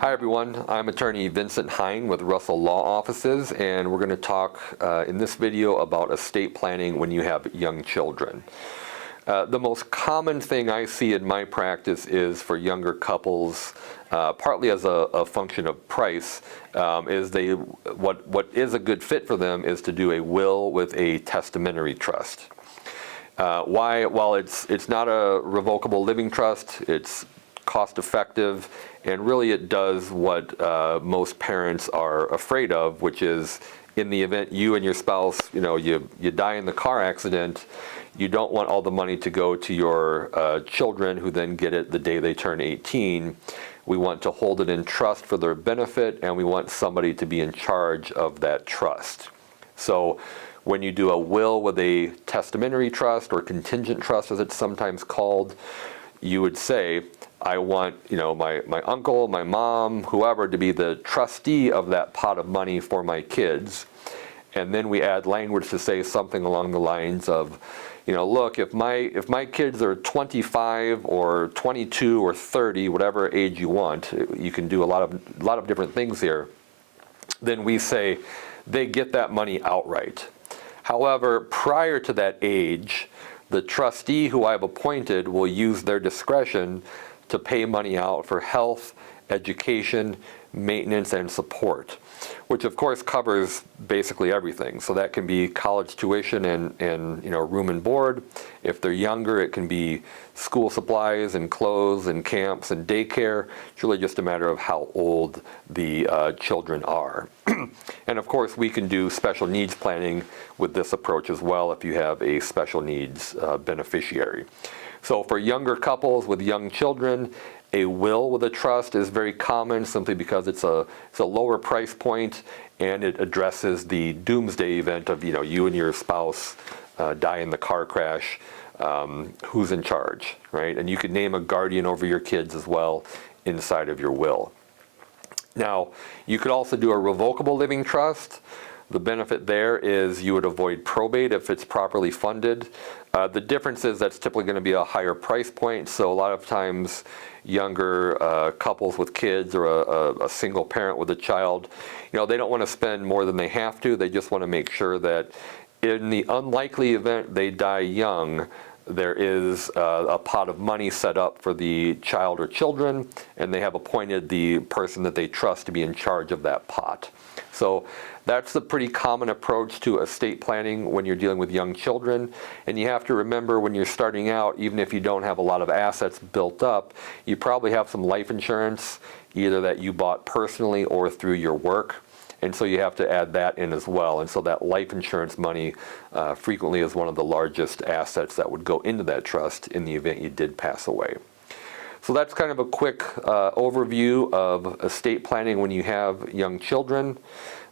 Hi everyone, I'm attorney Vincent Hein with Russell Law Offices, and we're going to talk in this video about estate planning when you have young children. The most common thing I see in my practice is for younger couples, partly as a function of price, is what is a good fit for them is to do a will with a testamentary trust. While it's not a revocable living trust, it's cost effective, and really it does what most parents are afraid of, which is in the event you and your spouse, you die in the car accident, you don't want all the money to go to your children who then get it the day they turn 18. We want to hold it in trust for their benefit, and we want somebody to be in charge of that trust. So when you do a will with a testamentary trust or contingent trust, as it's sometimes called, you would say, I want, my uncle, my mom, whoever, to be the trustee of that pot of money for my kids. And then we add language to say something along the lines of, look, if my kids are 25 or 22 or 30, whatever age you want, you can do a lot of different things here. Then we say they get that money outright. However, prior to that age, the trustee who I've appointed will use their discretion to pay money out for health, education, maintenance, and support, which of course covers basically everything. So that can be college tuition and room and board. If they're younger, it can be school supplies and clothes and camps and daycare. It's really just a matter of how old the children are. And of course, we can do special needs planning with this approach as well if you have a special needs beneficiary. So for younger couples with young children, a will with a trust is very common simply because it's a lower price point, and it addresses the doomsday event of you and your spouse die in the car crash. Who's in charge, right? And you could name a guardian over your kids as well inside of your will. Now, you could also do a revocable living trust. The benefit there is you would avoid probate if it's properly funded. The difference is that's typically going to be a higher price point, so a lot of times younger couples with kids or a single parent with a child, they don't want to spend more than they have to. They just want to make sure that in the unlikely event they die young, there is a pot of money set up for the child or children, and they have appointed the person that they trust to be in charge of that pot. So that's a pretty common approach to estate planning when you're dealing with young children. And you have to remember, when you're starting out, even if you don't have a lot of assets built up, you probably have some life insurance, either that you bought personally or through your work. And so you have to add that in as well. And so that life insurance money frequently is one of the largest assets that would go into that trust in the event you did pass away. So that's kind of a quick overview of estate planning when you have young children.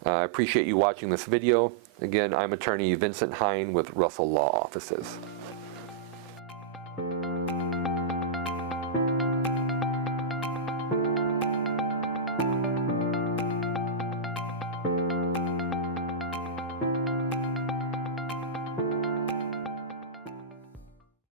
I appreciate you watching this video. Again, I'm attorney Vincent Hein with Russell Law Offices.